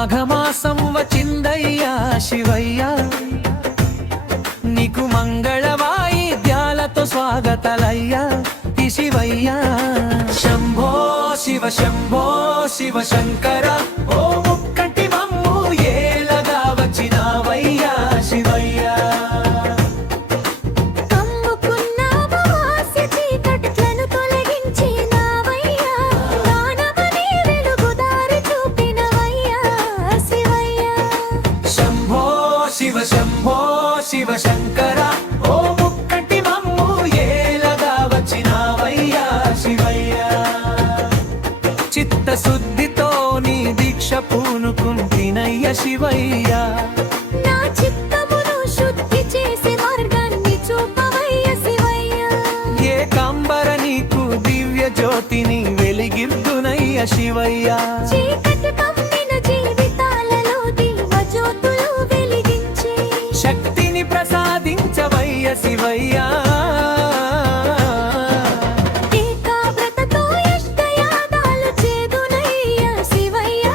మాఘమాసం వచ్చిందయ్యా శివయ్య, నీకు మంగళ వాయిద్యాలతో స్వాగతలయ్యా ఈ శివయ్య. శంభో శివ శంభో శివ శంకర, ఓ ముక్కంటి మమ్ము ఏలగా వచ్చినావయ్యా శివయ్య. శివ శంభో శివ శంకర, ఓ ముక్కంటి మమ్ము ఏలగా వచ్చినావయ్యా శివయ్య. చిత్తశుద్ధితో నీ దీక్ష పూనుకుంటినయ్య శివయ్య. నా చిత్తమును శుద్ధి చేసే మార్గాన్ని చూపవయ్య శివయ్య. ఏకాంబర నీకు దివ్య జ్యోతిని వెలిగిద్దునయ్య శివయ్య. చీకటి కమ్మిన జీవితాలలో దివ్య జ్యోతులు వెలిగించి శక్తిని ప్రసాదించవయ్య శివయ్య. ఏకాగ్రతతో ఇష్టయాగాలు చేదునయ్య శివయ్య.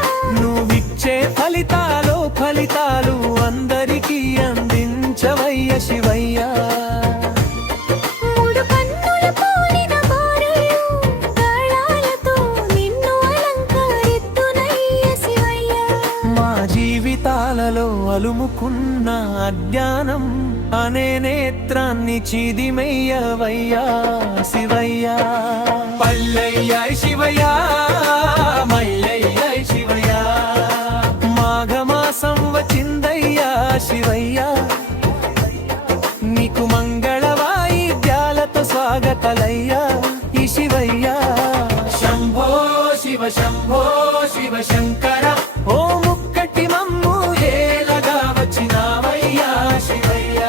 నువ్విచ్చే ఫలితాలు అందరికీ అందించవయ్య శివయ్య. మూడు కన్నుల పోలిన భార్యలు తాళాలతో నిన్ను అలంకరిద్దునయ్య శివయ్య. మా జీవితాలలో అలుముకున్న అజ్ఞానం అనే నేత్రాన్ని చిదిమయ్యవయ్యా శివయ్య. పల్లయ్య శివయ్య, మల్లయ్య శివయ్య, మాఘమాసం వచ్చిందయ్యా శివయ్య, నీకు మంగళ వాయిద్యాలతో స్వాగతలయ్యా ఈ శివయ్య. శంభో శివ శంభో శివ శంకర, ఓ ముక్కటి మమ్ము ఏలగా వచ్చినావయ్యా శివయ్య.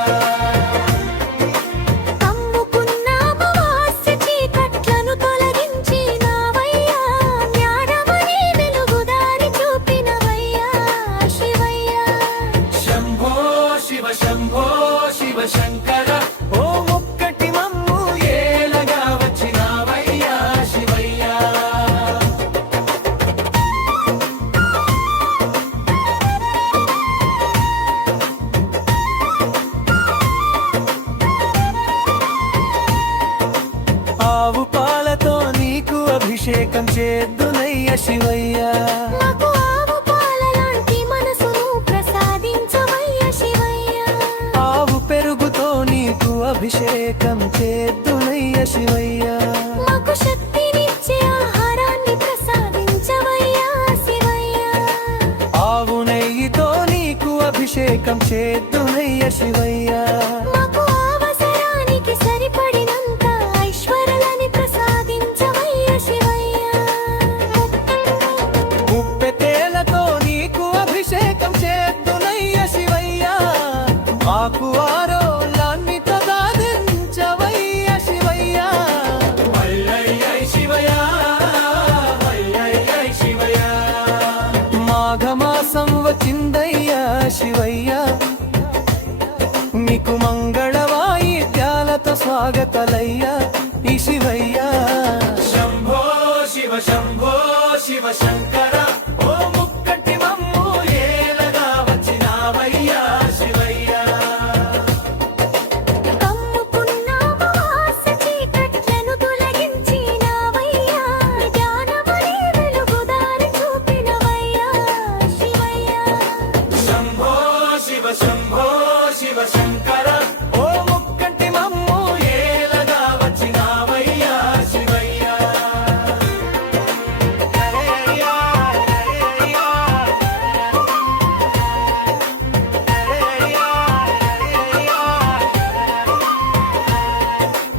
కమ్ముకున్న అమావాస్య చీకట్లను తొలగించినావయ్య. జ్ఞానమనే వెలుగుదారి చూపినవయ్యా శివయ్య. శంభో శివ శంభో శివ శంకర, ఓ ముక్కటి మమ్ము ఏలగా వచ్చినావయ్యా శివయ్య. ఆవు పాలతో నీకు అభిషేకం చేద్దునయ్య శివయ్య. నాకు ఆవు పాలలాంటి మనసును ప్రసాదించవయ్య శివయ్య. ఆవు పెరుగుతో నీకు అభిషేకం చేద్దునయ్య శివయ్య. మాకు శక్తినిచ్చే ఆహారాన్ని ప్రసాదించవయ్య శివయ్య. ఆవు నెయ్యితో నీకు అభిషేకం చేద్దునయ్య శివయ్య. మాకు అవసరానికి సరిపడినంత ఐశ్వర్యాన్ని ప్రసాదించవయ్య శివయ్య. ఉప్పెతేలతో నీకు అభిషేకం చేద్దునయ్య శివయ్య. మాకు ఆరోలాన్ని ప్రసాదించవయ్య శివయ్య. మల్లయ్య శివయ్య, మల్లయ్య శివయ్య, మాఘమాసం వచ్చిందయ్యా శివయ్య, నీకు మంగళ వాయిద్యాలతో స్వాగతలయ్యా ఈ శివయ్య. శంభో శివ శంభో శివ శంకర, ఓ ముక్కటి మమ్ము ఏలగా వచ్చినావయ్యా శివయ్య. కమ్ముకున్న అమావాస్య చీకట్లను తొలగించినావయ్య. జ్ఞానమనే వెలుగుదారి చూపినవయ్యా శివయ్య. శంభో శివ శంభో శివ శంకర, ఓ ముక్కంటి మమ్ము ఏలగా వచ్చినావయ్యా శివయ్య.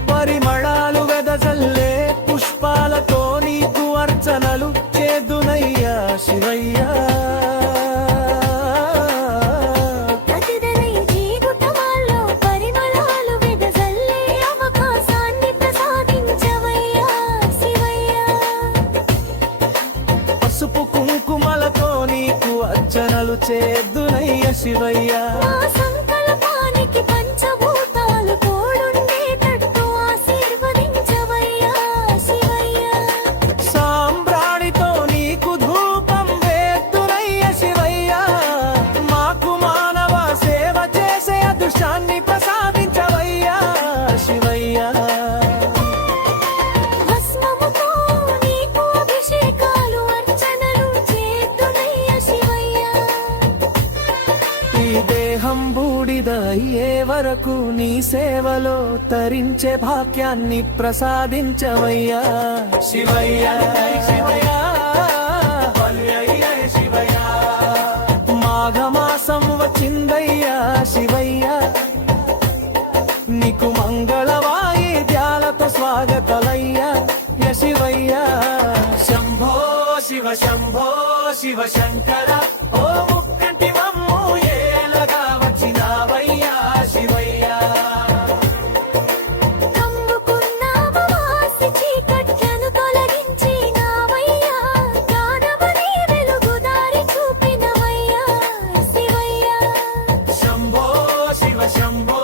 పరిమళాలు వెదజల్లే పుష్పాలతో నీకు అర్చనలు చేదునయ్యా శివయ్య. ప్రతిదై జీవితమాల్లో పరిమళాలు వెదజల్లే అవకాశాన్ని ప్రసాదించవయ్యా శివయ్య. పసుపు కుంకుమలతో నీకు అర్చనలు చేదునయ్య శివయ్య. మా సంకల్పానికి పంచభూతాలు తోడుండేటట్టు ఆశీర్వదించవయ్యా శివయ్య. సాంబ్రాణితో నీకు ధూపం వేద్దునయ్య శివయ్య. దేహం బూడిదయ్యే వరకు నీ సేవలో తరించే భాగ్యాన్ని ప్రసాదించవయ్యా శివయ్య శివయ్య శివయ్య మాఘమాసం వచ్చిందయ్యా శివయ్య నీకు మంగళ వాయిద్యాలతో స్వాగతలయ్యా శివయ్య శంభో శివ శంభో శివ శంకర ఓ ముక్కంటి మమ్ము ఏలగా వచ్చినావయ్యా శివయ్య కమ్ముకున్నావు వాసి చీకట్లను తొలగించినావయ్యా జ్ఞానమనే వెలుగు దారి చూపినవయ్యా శివయ్య శంభో శివ శంభో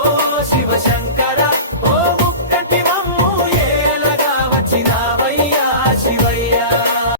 శివ శంకర